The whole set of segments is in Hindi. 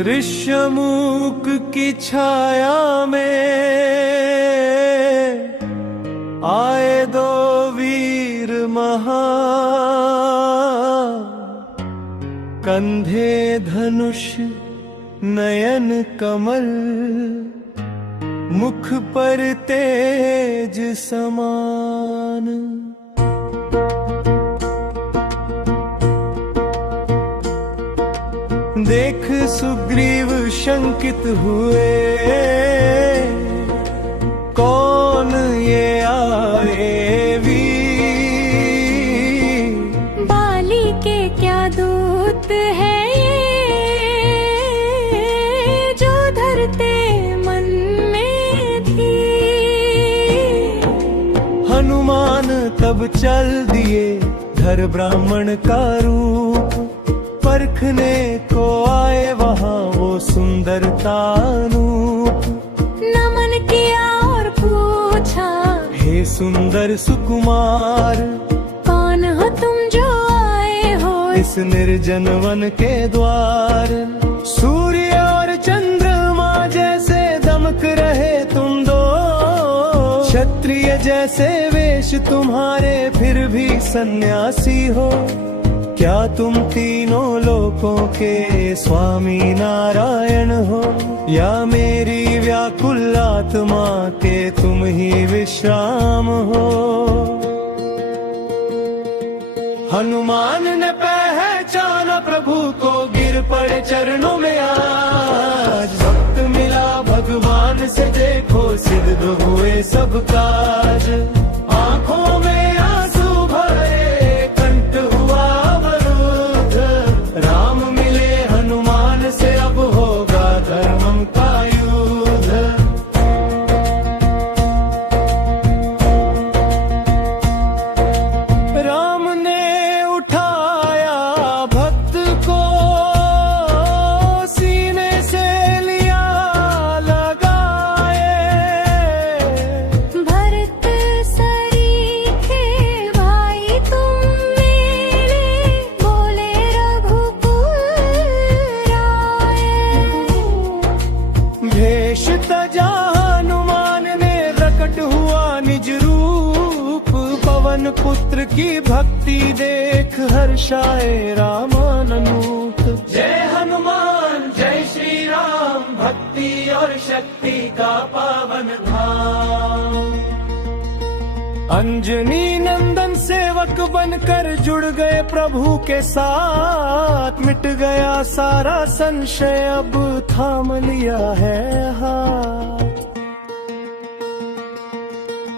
ऋष्यमुख की छाया में आए दो वीर महा, कंधे धनुष नयन कमल, मुख पर तेज समान। देख सुग्रीव शंकित हुए, कौन ये आए वीर? बाली के क्या दूत है ये, जो धरते मन में थी। हनुमान तब चल दिए धर ब्राह्मण का रूप, परखने को आए वहाँ वो सुंदरता अनूप। नमन किया और पूछा, हे सुंदर सुकुमार, कौन हो तुम जो आए हो इस निर्जन वन के द्वार? सूर्य और चंद्रमा जैसे दमक रहे तुम दो, क्षत्रिय जैसे वेश तुम्हारे फिर भी सन्यासी हो। क्या तुम तीनों लोकों के स्वामी नारायण हो, या मेरी व्याकुल आत्मा के तुम ही विश्राम हो? हनुमान ने पहचाना प्रभु को, गिर पड़े चरणों में आज। भक्त मिला भगवान से, देखो सिद्ध हुए सब काज। आंखों में आंसू भरे, कंठ हुआ अवरुद्ध, राम मिले हनुमान से, अब होगा धर्म का युद्ध। राम ने उठाया भक्त को, सीने से लिया लगाए। भरत सरीखे भाई तुम मेरे, बोले रघुकुल राय। भेष तजा हनुमान ने, प्रकट हुआ निज रूप, पवन पुत्र की भक्ति देख हर्षाए रामानूप। जय हनुमान जय श्री राम, भक्ति और शक्ति का पावन धाम। अंजनी नंदन सेवक बनकर जुड़ गए प्रभु के साथ, मिट गया सारा संशय, अब थाम लिया है हाथ।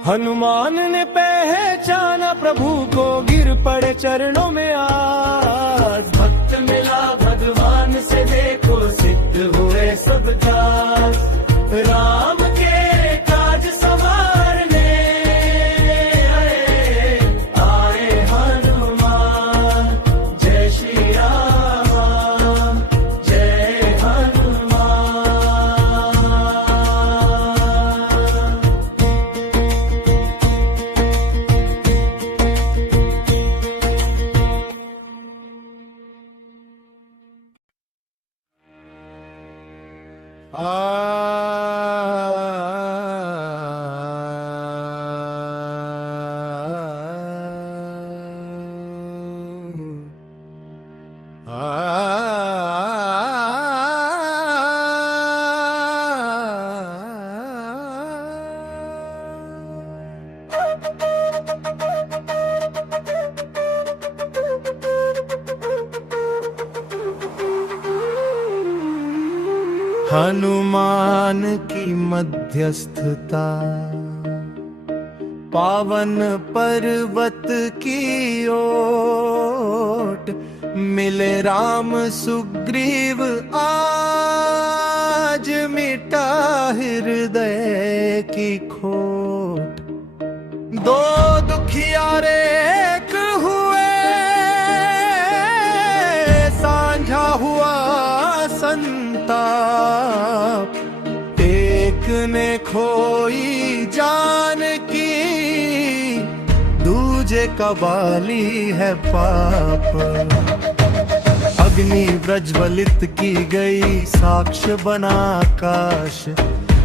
हनुमान ने पहचाना प्रभु को, गिर पड़े चरणों में आज। भक्त मिला भगवान से, देखो सिद्ध हुए सब काज। राम के काज संवारने आए हनुमान। जय श्री राम जय हनुमान। हनुमान की मध्यस्थता, पावन पर्वत की ओट, मिले राम सुग्रीव आज, मिटा हृदय की खोट। दो दुखियारे एक हुए, साझा हुआ संताप, एक ने खोई जान की, दूजे का बाली है पाप। अग्नि प्रज्वलित की गई, साक्ष बना आकाश।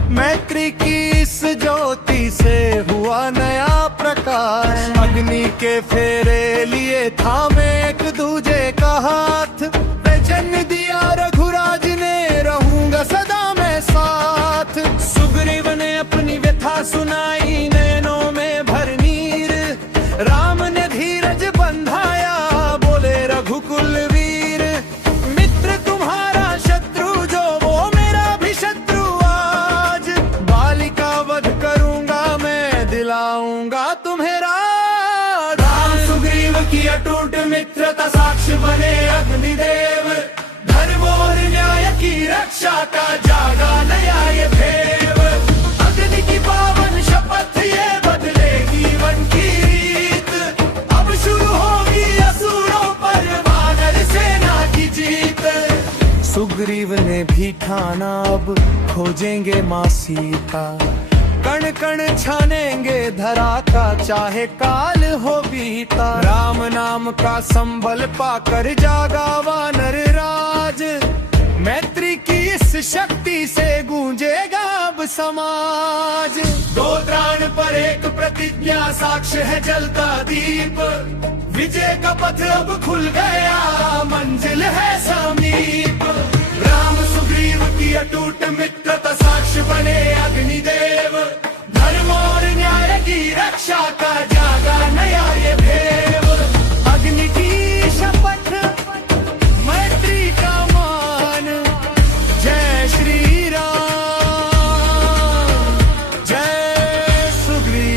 मैत्री की इस ज्योति से हुआ नया प्रकाश। अग्नि के फेरे लिए थामे एक दूजे का हाथ। वचन दिया रघुराज ने, रहूंगा सदा मैं साथ। सुग्रीव ने अपनी व्यथा सुनाई, नैनों में भर नीर। राम ने धीरज बंधाया, बोले रघुकुल वीर। मित्र तुम्हारा शत्रु जो, वो मेरा भी शत्रु आज। बालिका वध करूंगा मैं, दिलाऊंगा तुम्हें राज। राम सुग्रीव की अटूट मित्रता, साक्ष बने अग्निदेव। धर्म और न्याय की रक्षा का जागा नया ये भेव। अग्नि की पावन शपथ, ये बदलेगी वन की रीत। अब शुरू होगी असुरों पर वानर सेना की जीत। सुग्रीव ने भी ठाना, अब खोजेंगे मां सीता। कण कण छानेंगे धरा का, चाहे काल हो बीता। राम नाम का संबल पाकर जागा वानर राज। मैत्री की इस शक्ति से गूंजेगा अब समाज। दो त्राण पर एक प्रतिज्ञा, साक्ष है जलता दीप। विजय का पथ अब खुल गया, मंजिल है समीप। राम सुग्रीव की अटूट मित्रता, साक्ष बने अग्निदेव। धर्म और न्याय की रक्षा का जागा नया ये भेव। अग्नि की शपथ, मैत्री का मान। जय श्री राम, जय सुग्रीव।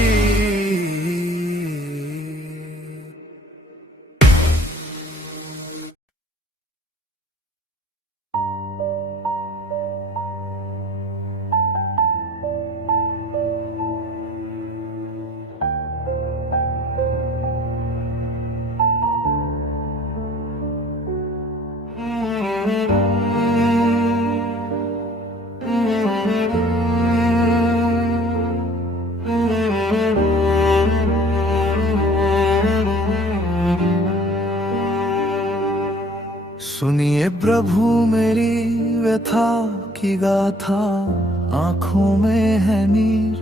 सुनिए प्रभु मेरी व्यथा की गाथा, आंखों में है नीर।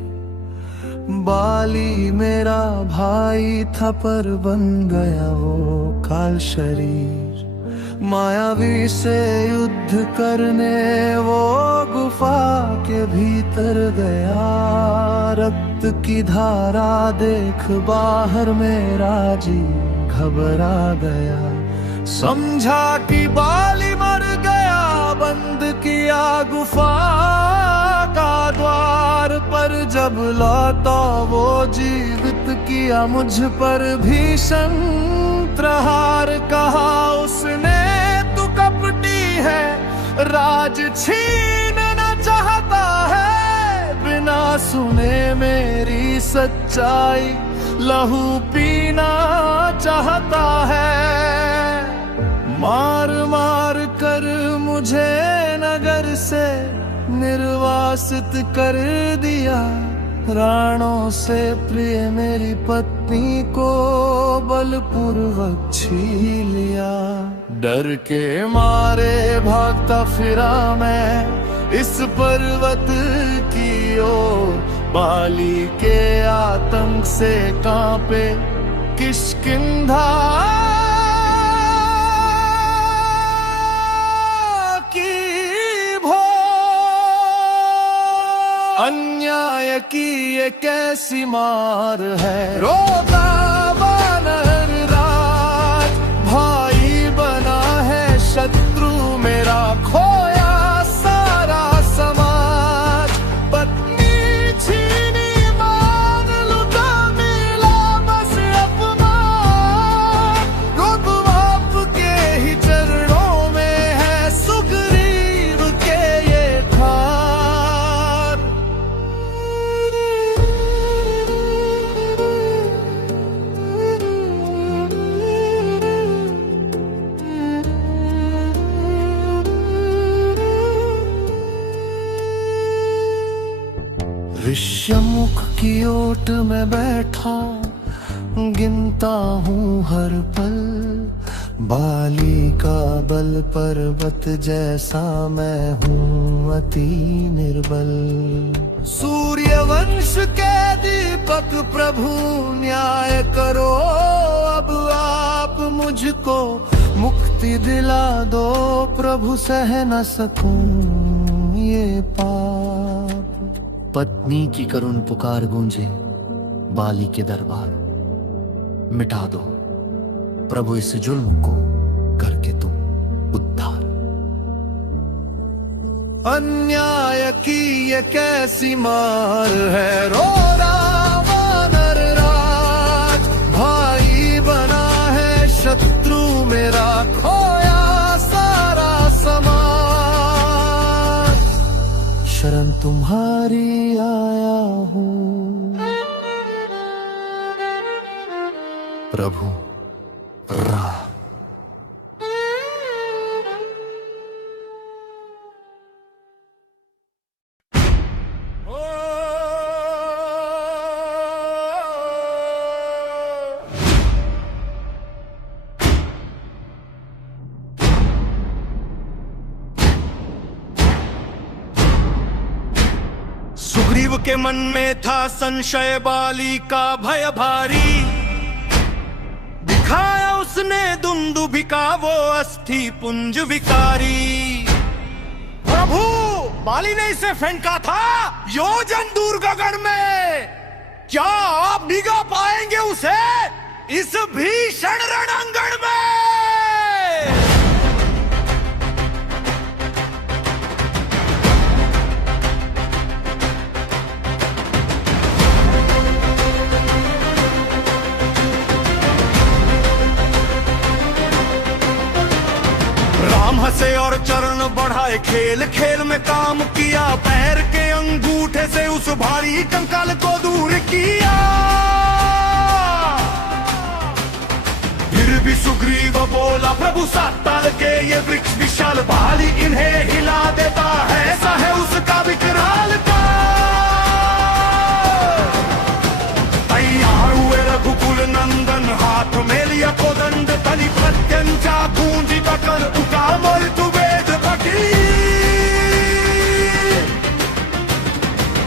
बाली मेरा भाई था पर बन गया वो काल शरीर। मायावी से युद्ध करने वो गुफा के भीतर गया। रक्त की धारा देख बाहर मेरा जी घबरा गया। समझा कि बाली मर गया, बंद किया गुफा का द्वार। पर जब लौटा वो जीवित किया मुझ पर भीषण प्रहार। कहा उसने तू कपटी है, राज छीनना चाहता है। बिना सुने मेरी सच्चाई, लहू पीना चाहता है। मार मार कर मुझे नगर से निर्वासित कर दिया। प्राणों से प्रिय मेरी पत्नी को बलपूर्वक छीन लिया। डर के मारे भागता फिरा मैं इस पर्वत की ओर। बाली के आतंक से कांपे किष्किंधा अन्याय की ये कैसी मार है। रोता वानर राज, भाई बना है शत्रु मेरा। खोया सारा समाज, पत्नी छीनी मान लुटा मिला बस अपमान। रुक आपके ही चरणों में है सुग्रीव के ये थार। ऋष्यमुख की ओट में बैठा, गिनता हूँ हर पल बाली का बल पर्वत जैसा मैं हूँ अति निर्बल। सूर्य वंश के दीपक प्रभु न्याय करो, अब आप मुझको मुक्ति दिला दो प्रभु, सह न सकूं ये पाप। पत्नी की करुण पुकार गूंजे बाली के दरबार, मिटा दो प्रभु इस जुल्म को, करके तुम उद्धार। अन्याय की ये कैसी मार है, रो वानर राज, भाई बना है शत्रु मेरा, खोया सारा समाज। शरण तुम्हारी आया हूँ प्रभु राम। सुग्रीव के मन में था संशय, बाली का भय भारी, दिखाया उसने दुंदुभि का वो अस्थि पुंज विकारी। प्रभु बाली ने इसे फेंका था योजन दूर गगन में, क्या आप निगाह पाएंगे उसे इस भीषण रणांगण में? राम हंसे और चरण बढ़ाए, खेल खेल में काम किया, पैर के अंगूठे से उस भारी कंकाल को दूर किया। फिर भी सुग्रीव बोला प्रभु सात ताल के ये वृक्ष विशाल, बाली इन्हें हिला देता है, ऐसा है उसका विकराल का। तैयार हुए रघुकुल नंदन, हाथ में लिया कोदंड, तनि प्रत्यंचा गूंजी बकर, उठा मृत्यु वेद पटी।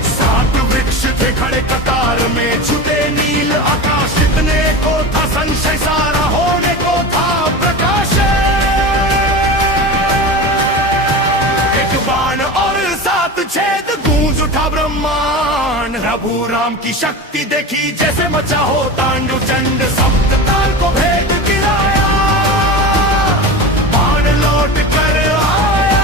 सात वृक्ष थे खड़े कतार में, छुटे नील आकाश, इतने को था संशय, सारा होने को था प्रकाश। एक बाण और सात छेद, गूंज उठा ब्रह्मांड, प्रभु राम की शक्ति देखी जैसे मचा हो तांडव चंड, सप्त ताल को भेद गिराया, बाण लौट कर आया।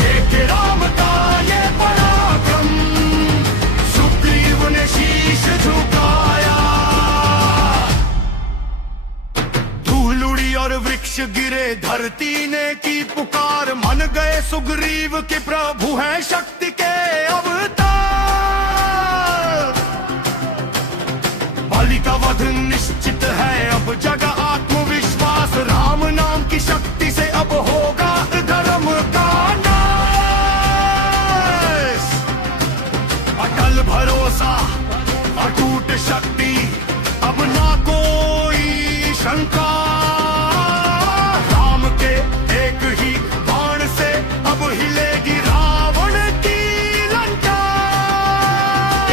देख राम का ये पराक्रम, सुग्रीव ने शीश झुकाया। धूल उड़ी और वृक्ष गिरे, धरती ने की पुकार, मन गए सुग्रीव के प्रभु हैं शक्ति के अवतार। बाली का वध निश्चित है, अब जगह आत्मविश्वास, राम नाम की शक्ति से अब होगा धर्म का नाश। अटल भरोसा अटूट शक्ति, अब ना कोई शंका, राम के एक ही बाण से अब हिलेगी रावण की लंका।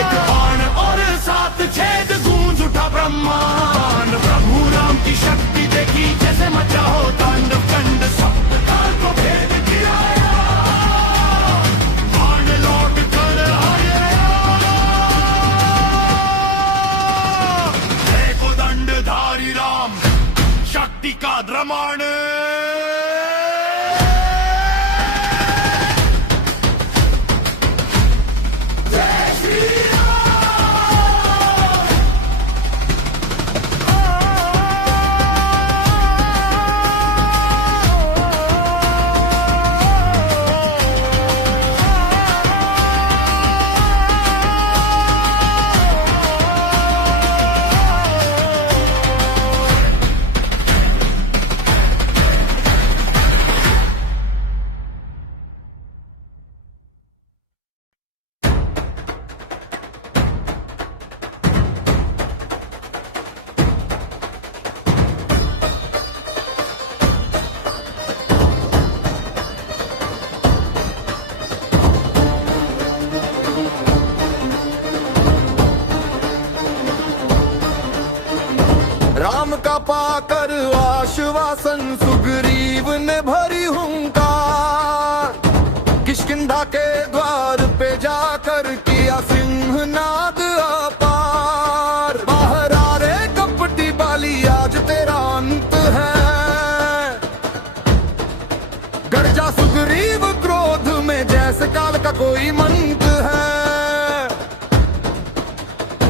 एक बाण और सात छेद, गूंज उठा ब्रह्मांड, प्रभु राम की शक्ति देखी जैसे मचा हो तांडव चंड, सप्त ताल को भेद गिराया, बाण लौट कर आया। देखो दंडधारी राम, शक्ति का द्रमण। पाकर आश्वासन सुग्रीव ने भरी हुंकार। किष्किंधा के द्वार पे जाकर किया सिंहनाद अपार। बाहर आ रे कपटी बाली, आज तेरा अंत है। गर्जा सुग्रीव क्रोध में जैसे काल का कोई मंत्र है।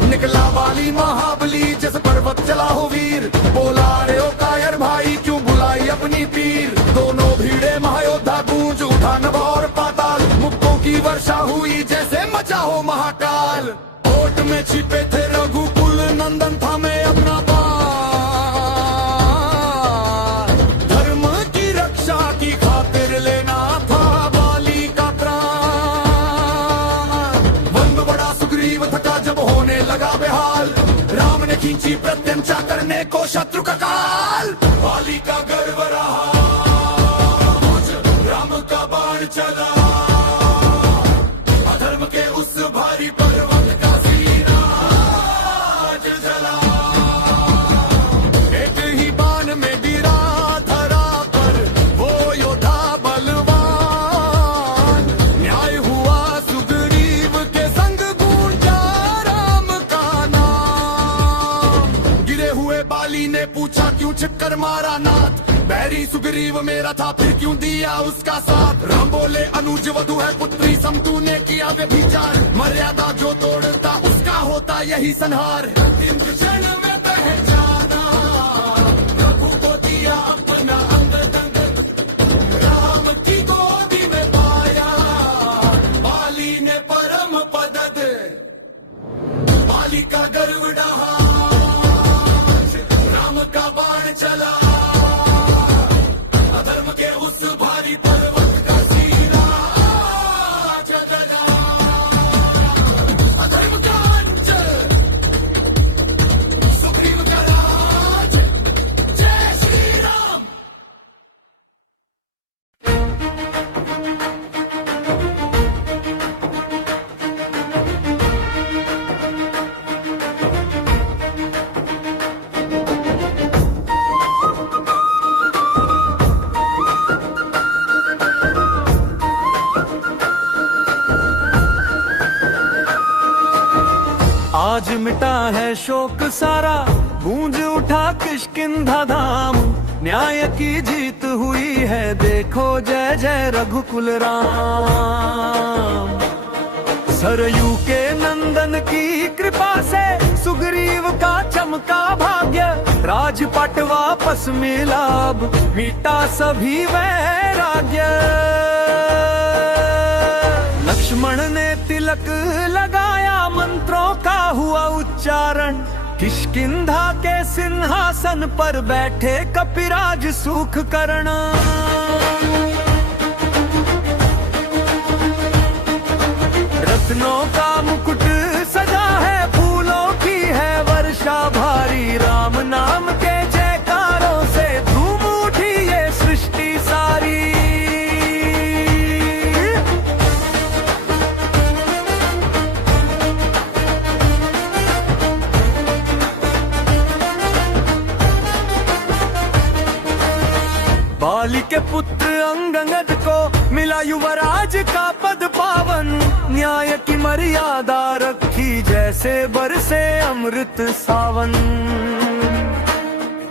निकला बाली महाबली जैसे पर्वत चला हो वीर। बोला रे ओ कायर भाई, क्यों बुलाई अपनी पीर। दोनों भीड़े महायोद्धा, गूंज उठा नभ और पाताल। मुक्कों की वर्षा हुई जैसे मचा हो महाकाल। ओट में छिपे थे रघुकुल नंदन, था मैं अपना बाण। धर्म की रक्षा की खातिर लेना था बाली का प्राण। वन में बड़ा सुग्रीव थका जब होने लगा बेहाल। राम ने खींची प्रत्यंचा करने को शत्रु का काल। बाली का गर्व रहा, राम का बाण चला। अधर्म के उस भारी पर्वत का सीना आज जला। एक ही बाण में गिरा धरा पर वो योद्धा बलवान। न्याय हुआ सुग्रीव के संग, गूंजा राम का नाम। गिरे हुए बाली ने पूछा, क्यों छिपकर मारा नाथ। बैरी सुग्रीव मेरा था, फिर क्यों दिया उसका साथ। राम बोले, अनुज वधु है पुत्री सम, तूने किया व्यभिचार। मर्यादा जो तोड़ता उसका होता यही संहार। अंतिम क्षण में पहचाना, प्रभु को दिया अपना अंग दंड। राम की गोदी में पाया, बाली ने परम पदद। बाली का गर्व डहा, राम का बाण चला। अधर्म के उस भारी पर्वत का सीना आज जला। अधर्म का अंत, सुग्रीव का राज। जय श्री राम। आज मिटा है शोक सारा, गूंज उठा किष्किंधा धाम। न्याय की जीत हुई है, देखो जय जय रघुकुल राम। सरयू के नंदन की कृपा से सुग्रीव का चमका भाग्य। राजपट वापस मिला, अब मिटा सभी वैराग्य। लक्ष्मण ने तिलक लगाया, मंत्रों का हुआ उच्चारण। किष्किंधा के सिंहासन पर बैठे कपिराज सुख करण। रत्नों का मुकुट सजा है, फूलों की है वर्षा भारी। राम नाम के जयकारों से धूम उठी ये सृष्टि सारी। बाली के पुत्र अंगद को मिला युवराज का पद पावन। न्याय की मर्यादा रखी, जैसे बरसे अमृत सावन।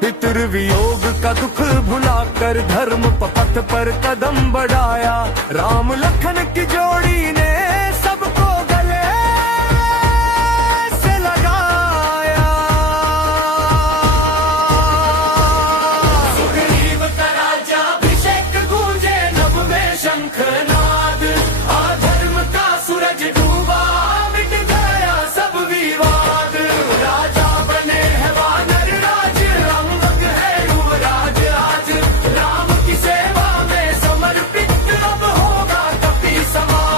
पितृवियोग का दुख भुलाकर धर्म पथ पर कदम बढ़ाया। राम लखन की जोड़ी ने सबको गले से लगाया। सुग्रीव का राज्याभिषेक, गूंजे नभ में शंखनाद। अधर्म का सूरज डूबा, मिट गया सब विवाद। राजा बने हैं वानर राज, अंगद है युवराज आज। राम की सेवा में समर्पित अब होगा कपि समान।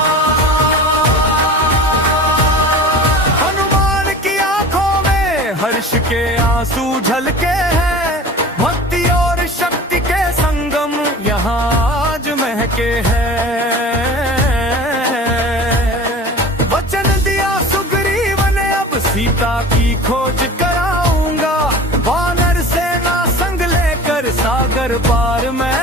हनुमान की आंखों में हर्ष के आंसू झलके हैं। भक्ति और शक्ति के संगम यहाँ आज महके हैं। वचन दिया सुग्रीव ने, अब सीता की खोज कराऊंगा। वानर सेना संग सागर पार मैं